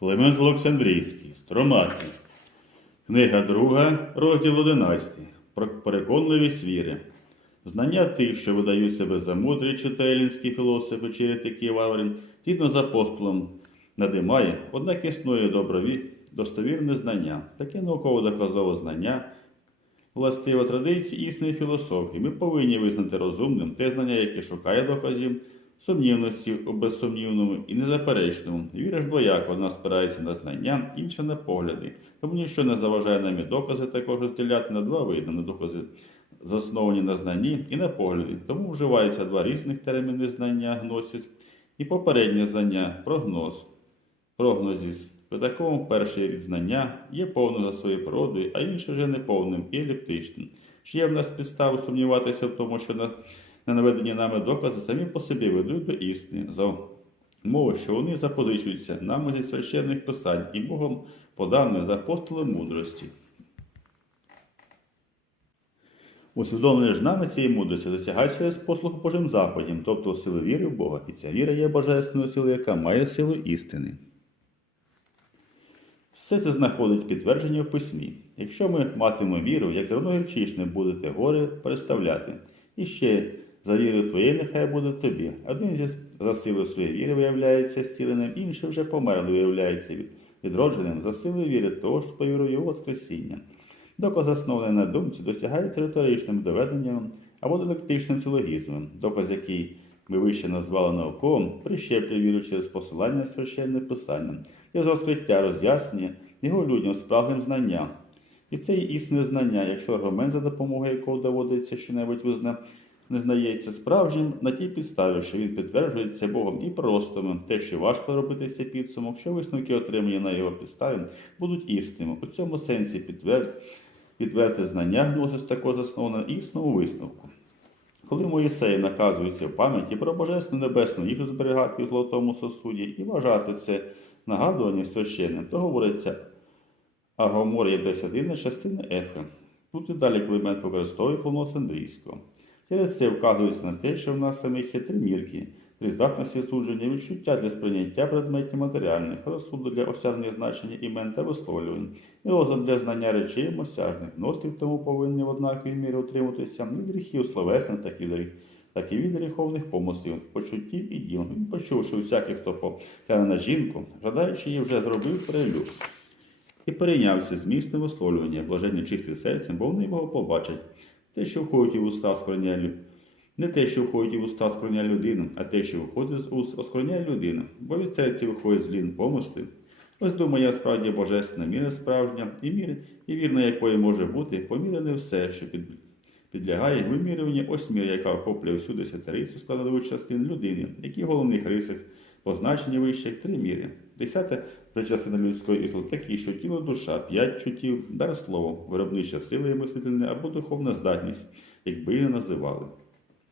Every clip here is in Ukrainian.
Климент Олександрійський, Строматий. Книга 2, розділ 11. Про переконливість віри. Знання тих, що видають себе за мудрі, читає елінський філософ і черетики Ваврин, згідно з апостолом надимає, однак існує доброві, достовірне знання, таке науково-доказове знання, властиво традиції істинної філософії. Ми повинні визнати розумним те знання, яке шукає доказів, сумнівності у безсумнівному і незаперечному. Віра ж двояко, одна спирається на знання, інша на погляди. Тому ніщо не заважає нам і докази також розділяти на два види на докази, засновані на знанні і на погляді. Тому вживаються два різних терміни знання гносіс і попереднє знання прогноз. Прогнозіс. При такому перший рід знання є повним за своєю природою, а інший вже неповним і еліптичним. Чи є в нас підстави сумніватися в тому, що на наведені нами докази самі по собі ведуть до істини, за умови, що вони запозичуються нами зі священних писань і Богом поданою за апостолом мудрості. Усвідомлення ж нами цієї мудрості досягається через послуг Божим заходів, тобто сили віри в Бога, і ця віра є божественною силою, яка має силу істини. Все це знаходить підтвердження в письмі. Якщо ми матимемо віру, як зерно гірчичне будете гори переставляти. І ще за вірою твоєю нехай буде тобі. Один зі за силою своєї віри виявляється зціленим, інший вже померлий виявляється відродженим за силою віри того, що повірив його Воскресіння. Доказ, заснований на думці, досягається риторичним доведенням або дидактичним силогізмом, доказ, який ми вище назвали науковим, прищеплює віру через посилання священне писання, його розкриття, роз'яснення, його людям справним знанням. І це є істинне знання, якщо аргумент, за допомогою якого доводиться що-небудь визна... не знається справжнім на тій підставі, що він підтверджується Богом і простими, те, що важко робити цей підсумок, що висновки, отримані на його підставі, будуть істинними. У цьому сенсі підтвер... підтвердити знання гнозис також засновано на існому висновку. Коли Моїсею наказується в пам'яті про божественну небесну їжу зберігати у золотому сосуді і вважати це нагадуванням священним, то говориться а гомор є десятина частина ефе. Тут і далі Климент використовує полнос андрійського. Через це вказується на те, що в нас самих є три мірки, три здатності судження, відчуття для сприйняття предметів матеріальних, розсуду для осягнення значення імен та висловлювань, і розум для знання речей осяжних. Гностів тому повинні в однаковій мірі утримуватися від гріхів словесних, від гріх- так і від гріховних помислів, почуттів і діл. Він почув, що всякий, хто покаже на жінку, жадаючи її вже зробив перелюб і перейнявся змістом висловлювання, блаженні чистим серцем, бо вони його побачать. Те, що входить у уста скроня лю- не те, що входить у уста скроня людину, а те, що виходить з уст, оскроняє людину, бо від серця виходить злін помисли. Ось думаю, я справді божественна міра справжня, і мір, і вірна якої може бути, помірене все, що під, підлягає вимірюванню, ось міра, яка охоплює всю десятирицю складових частин людини, які в головних рисах позначення вищих три міри. Десята причастина людської ісл що тіло душа, п'ять чуттів, дар слово, виробнича сила і мислительна або духовна здатність, якби її не називали.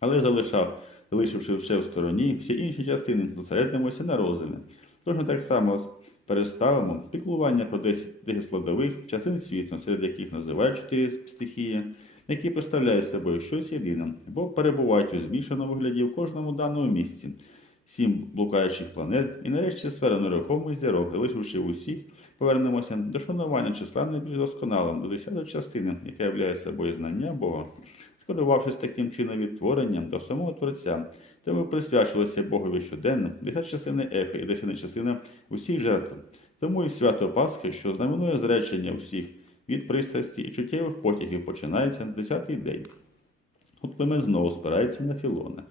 Але залишав, залишивши все в стороні, всі інші частини зосередимося на розумі. Точно так само переставимо піклування про 10 10 складових частин світу, серед яких називають чотири стихії, які представляють собою щось єдине, бо перебувають у змішаному вигляді в кожному даному місці сім блукаючих планет і нарешті сфера нерухомих зірок, залишивши усіх, повернемося до шанування числа найбільш досконалим, до десятої частини, яка являє собою знання Бога, скорувавшись таким чином відтворенням до самого Творця, тому присвячувалися Богові щоденно, десять частини ефи і десята частина усіх жертв. Тому і свято Пасхи, що знаменує зречення всіх від пристрасті і чуттєвих потягів, починається на десятий день. Тут Климент знову спирається на Філона.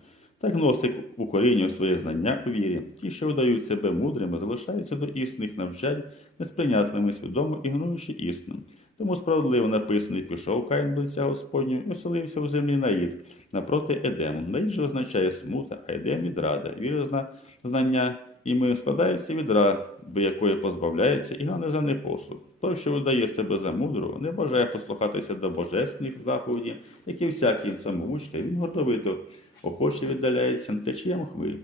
Так гностик укорінює своє знання у вірі. Ті, що видають себе мудрими, залишаються до істинних навчань, несприйнятними свідомо ігноруючи істину. Тому справедливо написано, і пішов Каїн до лиця Господнього і оселився в землі Наїд, напроти Едему. Наїд же означає смута, а Едем відрада. Вірозна знання і ми складається від раби, якої позбавляється, і гане за непослух. Той, що видає себе за мудрого, не бажає послухатися до божественних заповідей, які всякий самоучка, він гордовито охоче віддаляється на течіям хвиль,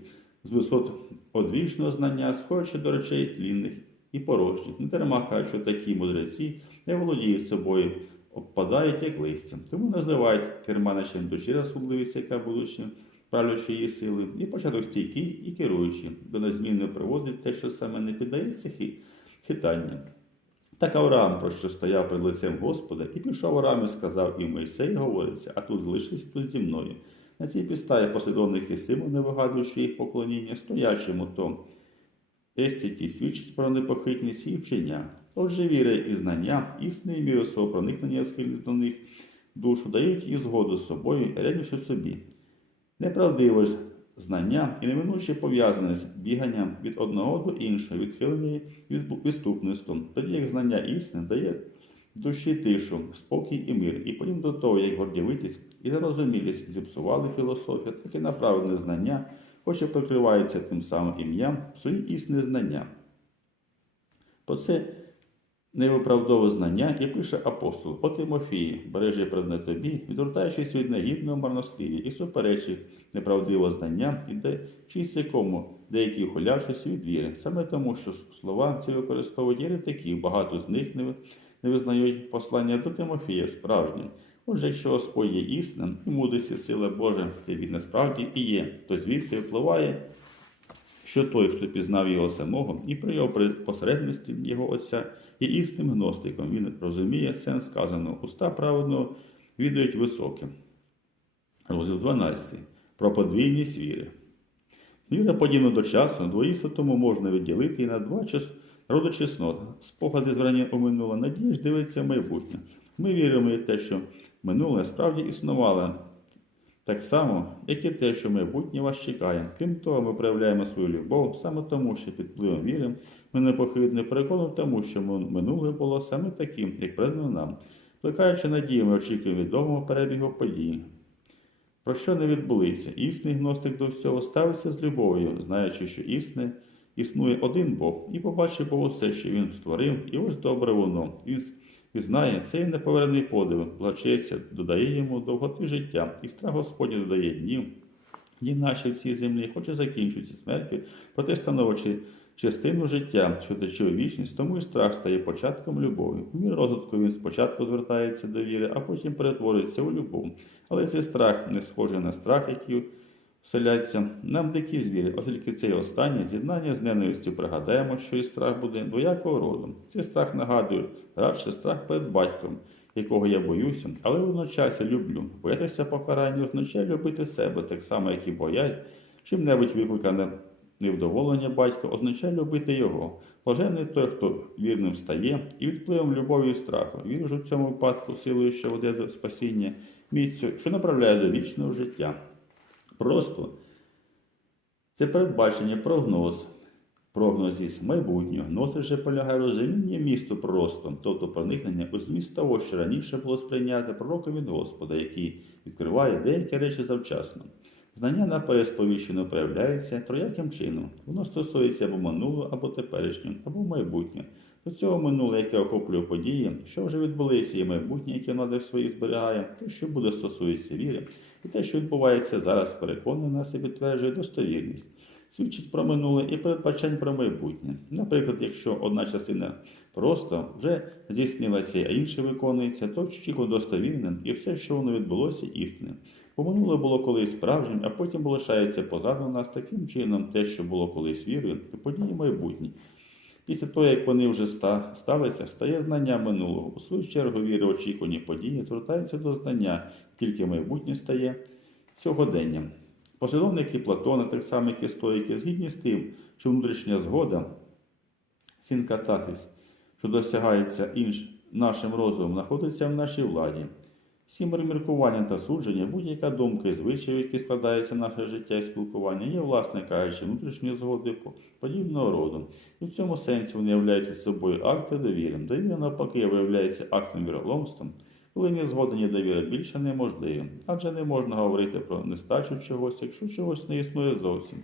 з висот одвічного знання, сходячи до речей тлінних і порожніх. Не дарма кажуть, що такі мудреці не володіють собою, обпадають як листя. Тому називають керманичем душі розсудливість, яка будучи правлячи її сили, і початок стійкий і керуючий, до незмінно приводить те, що саме не піддається хи- хитання. Так Авраам, про що стояв перед лицем Господа, і пішов Авраам і сказав, і Мойсей говориться, а тут залишись тут зі мною. На цій підставі послідовники Симони, вигадуючи їх поклоніння, стоячому то естеті свідчить про непохитність і вчення. Отже, віра і знання, істинної міри свого проникнення схильних до них душу дають і згоду з собою, і ревність у собі. Неправдиве ж знання і неминуче пов'язане з біганням від одного до іншого, відхилення від відступництвом, тоді як знання істини дає душі тишу, спокій і мир, і потім до того, як гордівитість і зарозумілість зіпсували філософію, так і направлене знання, хоч і прикривається тим самим ім'ям, свої істинне знання. Про це невиправдове знання і пише апостол о Тимофії, бережи предмет тобі, відвертаючись від негідного марнослів'я і суперечі неправдивого знання, і де вчись якому деякі ухилявшись від віри, саме тому, що слова ці використовують єретиків, багато з них не, не визнають послання до Тимофія справжнім. Отже, якщо Господь є істинним і мудрість і сила Божа, це він насправді і є, то звідси впливає що той, хто пізнав його самого, і при його посередності його Отця, є істинним гностиком. Він розуміє сенс сказаного. Уста праведного відають високе. Розділ 12. Про подвійність віри. Віра подібна до часу, двоїсто тому можна відділити і на два час роду чеснот. Спогади зрання у минуле, надія ж дивиться в майбутнє. Ми віримо і те, що минуле справді існувало так само, як і те, що майбутнє вас чекає. Крім того, ми проявляємо свою любов саме тому, що під впливом віри ми непохитно переконані тому, що минуле було саме таким, як передано нам. Плекаючи надію, ми очікуємо відомого перебігу подій. Про що не відбулися? Істинний гностик до всього ставиться з любов'ю, знаючи, що істне існує один Бог, і побачив Бог усе, що він створив, і ось добре воно. Він Пізнає цей неповерений подив, плачеться, додає йому довготи життя, і страх Господній додає днів. Дні наші в цій землі, хоч і закінчуються смертю, проте становичи частину життя, що тече у вічність, тому і страх стає початком любові. У мір розвитку він спочатку звертається до віри, а потім перетворюється у любов. Але цей страх не схожий на страх, який вселяться нам дикі звірі, оскільки цей останнє з'єднання з ненавистю пригадаємо, що і страх буде двоякого роду. Цей страх нагадує радше страх перед батьком, якого я боюся, але водночас люблю. Боятися покарання означає любити себе, так само, як і боязнь, чим-небудь викликане невдоволення батька, означає любити його. Блаженний той, хто вірним стає, і від впливом любові і страху. Віриш у цьому випадку силою, що веде до спасіння, місцю, що направляє до вічного життя. Просто це передбачення, прогноз, прогнозіс майбутнього. Гноsis же полягає в розумінні місту просто, тобто проникнення у зміст того, що раніше було сприйняти пророком від Господа, який відкриває деякі речі завчасно. Знання наперед сповіщено проявляється трояким чином. Воно стосується або минулого, або теперішнього, або майбутнього. До цього минуле, яке охоплює події, що вже відбулися, і майбутнє, яке надих своїх зберігає, те, що буде стосується віри, і те, що відбувається зараз, переконує нас і підтверджує достовірність, свідчить про минуле і передбачань про майбутнє. Наприклад, якщо одна частина просто вже здійснилася, а інша виконується, то чітко достовірним, і все, що воно відбулося, істинним. Бо минуле було колись справжнім, а потім лишається позаду нас таким чином, те, що було колись вірою, і події майбутні. Після того, як вони вже сталися, стає знання минулого. У свою чергу віри очікувані події звертаються до знання, тільки майбутнє стає сьогоденням. Послідовники Платона, так само як і стоїки, згідні з тим, що внутрішня згода, син катахис, що досягається інш, нашим розумом, знаходиться в нашій владі. Всі міркування та судження, будь-яка думка і звичаї, які складаються наше життя і спілкування, є, власне кажучи, внутрішньої згоди подібного роду. І в цьому сенсі вони являються собою акти довіри. Довіра, навпаки, виявляється актом віроломством, коли ні згода, ні довіра більше неможливі. Адже не можна говорити про нестачу чогось, якщо чогось не існує зовсім.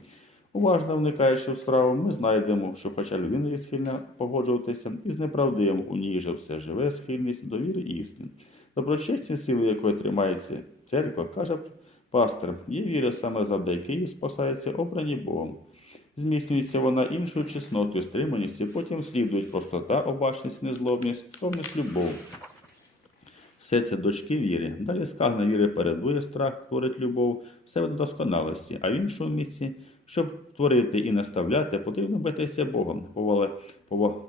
Уважно вникаючи в справу, ми знайдемо, що хоча людина є схильна погоджуватися із неправдивим, у ній же все живе схильність до віри і істин. Доброчесні сили, якої тримається церква, каже пастор, є віра саме завдяки їй спасається обрані Богом. Зміцнюється вона іншою чеснотою, стриманістю, потім слідують простота, обачність, незлобність, скромність, любов. Все це дочки віри. Далі сказано віри передує страх, творить любов, все до досконалості, а в іншому місці, щоб творити і наставляти, потрібно битися Богом. Повале, пова-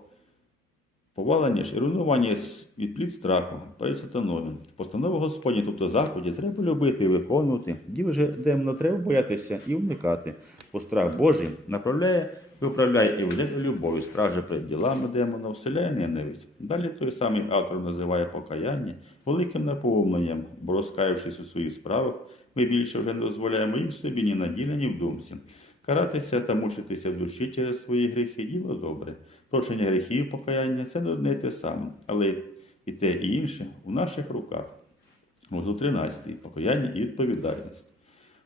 Повалення ж і руйнування від плід страху перед сатаною. Постанови Господні, тобто заповіді, треба любити і виконувати. Діл же демно треба боятися і уникати. Бо страх Божий направляє і управляє і веде до любові. Страх же перед ділами демона вселяє ненависть. Далі той самий автор називає покаяння великим наповненням, бо розкаявшись у своїх справах, ми більше вже не дозволяємо їм собі ні на ділі, ні в думці. Каратися та мучитися в душі через свої гріхи діло добре. Прощення гріхів, покаяння це не одне й те саме, але і те, і інше у наших руках. Розділ 13. Покаяння і відповідальність.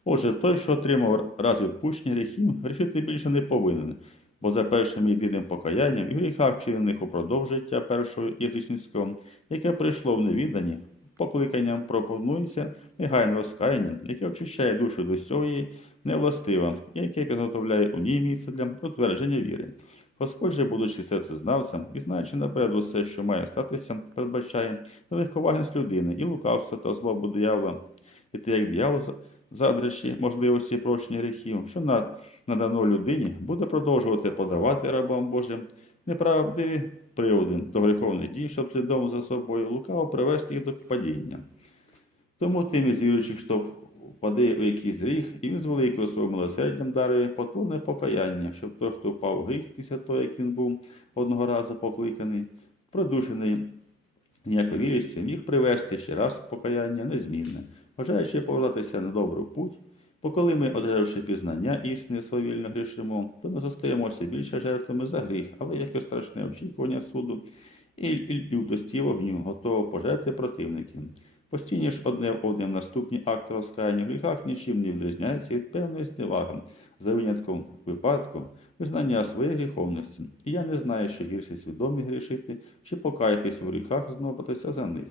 Отже, той, що отримав раз відпущення гріхів, грішити більше не повинен, бо за першим єдиним покаянням і гріхах, вчинених упродовж життя першого язичницького, яке прийшло в невіданні, покликанням пропонується негайне розкаяння, яке очищає душу до цього її невластива, і яке підготовляє у ній місце для утвердження віри. Господь же, будучи серцезнавцем і знаючи наперед усе, що має статися, передбачає нелегковажність людини і лукавство та злобу диявола, і те, як диявол за- задрачі можливості прощення гріхів, що на, надано людині буде продовжувати подавати рабам Божим неправдиві приводи до гріховних дій, щоб слідом за собою лукаво привести їх до падіння. Тому тим із віруючих, що впаде в якийсь гріх, і він з великого свого милосердям дарує потворне покаяння, щоб той, хто впав в гріх після того, як він був одного разу покликаний, продушений ніяковірістю, міг привести ще раз покаяння незмінне, бажаючи повертатися на добру путь, бо коли ми, одержавши пізнання істини свавільно грішимо, то не зостаємося більше жертвами за гріх, але як і страшне очікування суду і лютості вогню, готово пожерти противників. Постійні ж одне в одним наступні акти розкаяння в гріхах нічим не відрізняються від певної зневаги, за винятком випадку визнання своєї гріховності. І я не знаю, що гірше свідомі грішити, чи покаятись у гріхах, знопитися за них.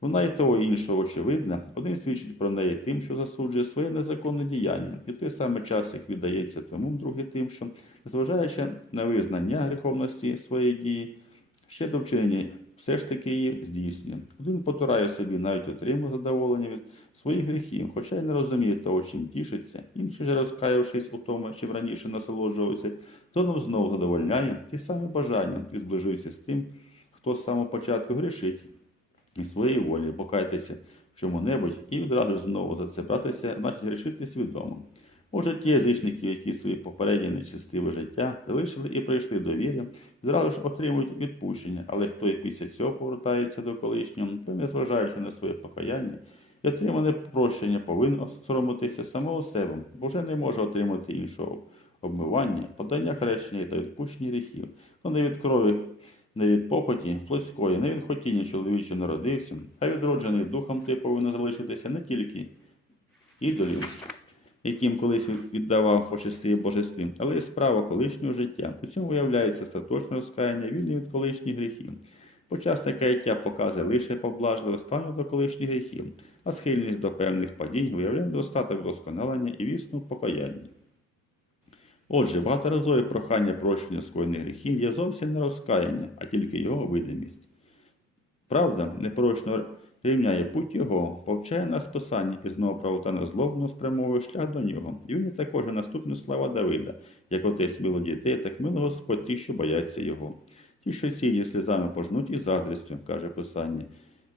Вона і того і іншого очевидна, один свідчить про неї тим, що засуджує своє незаконне діяння, і той самий час їх віддається тому, другий тим, що, незважаючи на визнання гріховності своєї дії, ще до вчинення все ж таки її здійснює. Один потурає собі навіть отримує задоволення від своїх гріхів, хоча й не розуміє того, чим тішиться, інший же, розкаявшись у тому, чим раніше насолоджувався, тоном знову задовольняє ті самі бажання і зближується з тим, хто з самого початку грішить і своєї волі покайтеся в чому-небудь і відразу знову за це братися, значить грішити свідомо. Може, ті язичники, які свої попереднє нечестиве життя залишили і прийшли до віри, зразу ж отримують відпущення, але хто і після цього повертається до колишнього, то не зважаючи на своє покаяння і отримане прощення, повинен соромитися самого себе, бо вже не може отримати іншого обмивання, подання хрещення та відпущення гріхів, то не від крові, не від похоті плотської, не від хотіння чоловічого народився, а відроджений духом ти повинен залишитися не тільки ідолів, яким колись віддавав почесті і божестві, але й справа колишнього життя. У цьому виявляється остаточне розкаяння, вільне від колишніх гріхів. Почасне каяття показує лише поблажливе ставлення до колишніх гріхів, а схильність до певних падінь виявляє достаток досконалення і вісну покаяння. Отже, багаторазове прохання прощення скоєних гріхів є зовсім не розкаяння, а тільки його видимість. Правда, непорочно рівняє путь його, повчає нас писання і знову правота незлобно спрямовує шлях до нього. І він є також і наступна слава Давида, як отець мило дітей, так мило Господь ті, що бояться його. Ті, що сіє сльозами пожнуть і заздрістю, каже Писання.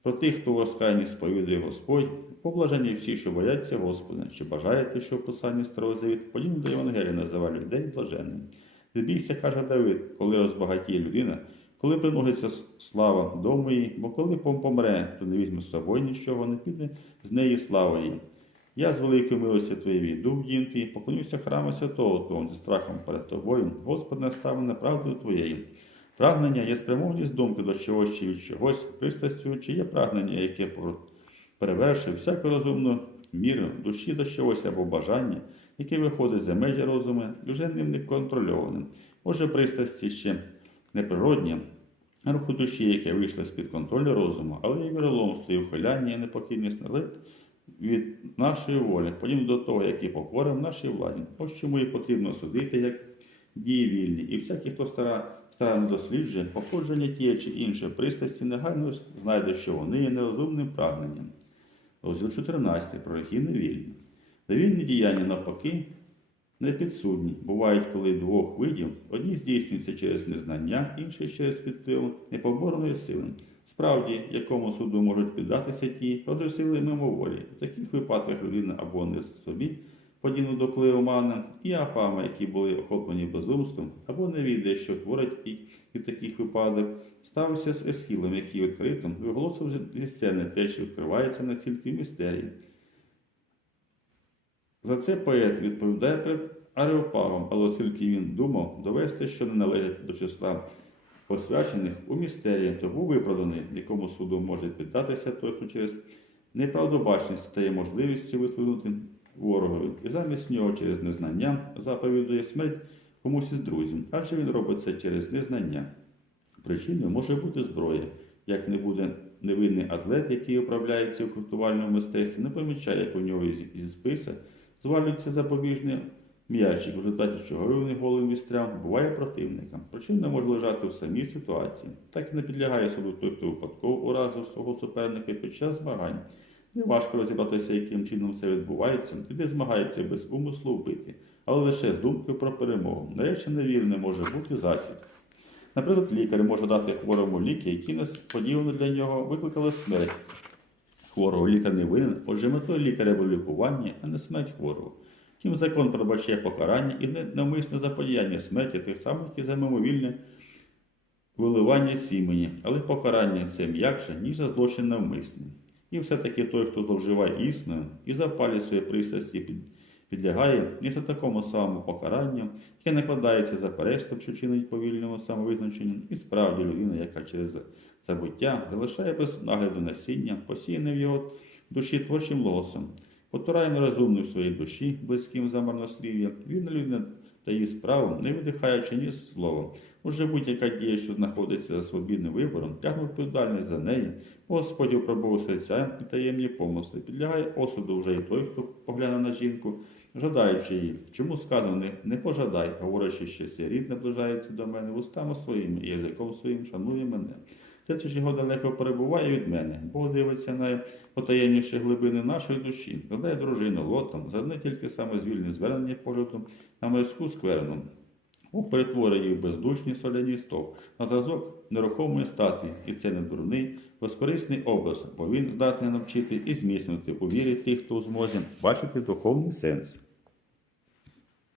Про тих, хто в розкаянні сповідує Господь, поблажені всі, що бояться Господа, чи бажаєте, що в Писанні Старого Завіт, подібно до Євангелія називає людей блаженним. Не бійся, каже Давид, коли розбагатіє людина, коли приноситься слава дому її, бо коли помре, то не візьме з собою нічого, не піде з неї слава її. Я з великої милості твоєї війду в дім твій, поклонюся храму святого Твого, зі страхом перед тобою, Господь наставив на правду твоєю. Прагнення є спрямованість думки до чогось чи від чогось, пристрастю, чи є прагнення, яке перевершує всяку розумну міру душі до чогось або бажання, яке виходить за межі розуму вже ним не контрольованим. Отже, пристрасті ще неприродні, руху душі, яке вийшло з-під контролю розуму, але і віроломство, і вхиляння, і непокірність належить від нашої волі, подібно до того, як і покора нашій владі. Ось чому і потрібно судити, як дії вільні, і всякий, хто стара, старанно досліджує походження тієї чи іншої пристрасті, негайно знайде, що вони є нерозумним прагненням. Розділ 14. Про гріхи невільні. Невільні діяння навпаки непідсудні. Бувають, коли двох видів одні здійснюються через незнання, інші через підпливу непоборної сили. Справді, якому суду можуть піддатися ті, сили мимоволі. В таких випадках людина або не собі, подібно до Клеомана, і Афама, які були охоплені безумством, або не відає, що творить і від таких випадок, ставився з Есхілом, який відкрито виголосив зі сцени те, що відкривається на тільки містерії. За це поет відповідає перед Ареопагом, але оскільки він думав довести, що не належить до числа посвячених у містерії, то був виправданий, якому суду може піддатися той, хто через неправдобачність стає можливістю висловити ворогові, і замість нього через незнання заповідує смерть комусь із друзів, адже він робить це через незнання. Причиною може бути зброя, як не буде невинний атлет, який управляється у фехтувальному мистецтві, не помічає, як у нього зі списа звалюється запобіжний м'ячик, в результаті чого вивний голим вістрям буває противником. Причина може лежати в самій ситуації. Так і не підлягає суду той, хто випадково уразив свого суперника під час змагань. Неважко розібратися, яким чином це відбувається, і де змагається без умислу вбити, але лише з думкою про перемогу. Нарешті невірне може бути засіб. Наприклад, лікар може дати хворому ліки, які несподівано для нього викликали смерть. Хворого лікар не винен, отже, метою лікаря було лікування, а не смерть хворого. Тим закон передбачає покарання і навмисне заподіяння смерті тих самих, і за мимовільне виливання сімені, але покарання це м'якше, ніж за злочин навмисне. І все-таки той, хто зловживає існою і запалює свої пристрасті, під, підлягає і за такому самому покаранню, яке накладається за переступ, що чинить повільному самовизначенню, і справді людина, яка через забуття залишає без нагляду насіння, посіяне в його душі творчим лосом, потурає нерозумну в своїй душі, близьким за марнослів'я, вірна людина дає справу, не видихаючи ні слова. Уже будь-яка дія, що знаходиться за свобідним вибором, тягне відповідальність за неї, Господь опробував серця і таємні помисли, підлягає осуду вже і той, хто погляне на жінку, жадаючи її. Чому сказано не, пожадай, говорячи, що цей рід наближається до мене вустами своїми і язиком своїм шанує мене. Це ж його далеко перебуває від мене, Бог дивиться на потаємніші глибини нашої душі, гадає дружину лотом, задне тільки саме звільне звернення погляду на морську скверну. Бог перетворенні бездушні соляні стовп на зразок нерухомої статний, і це не дурний, безкорисний образ, бо він здатний навчити і зміцнити у вірі тих, хто в змозі бачити духовний сенс.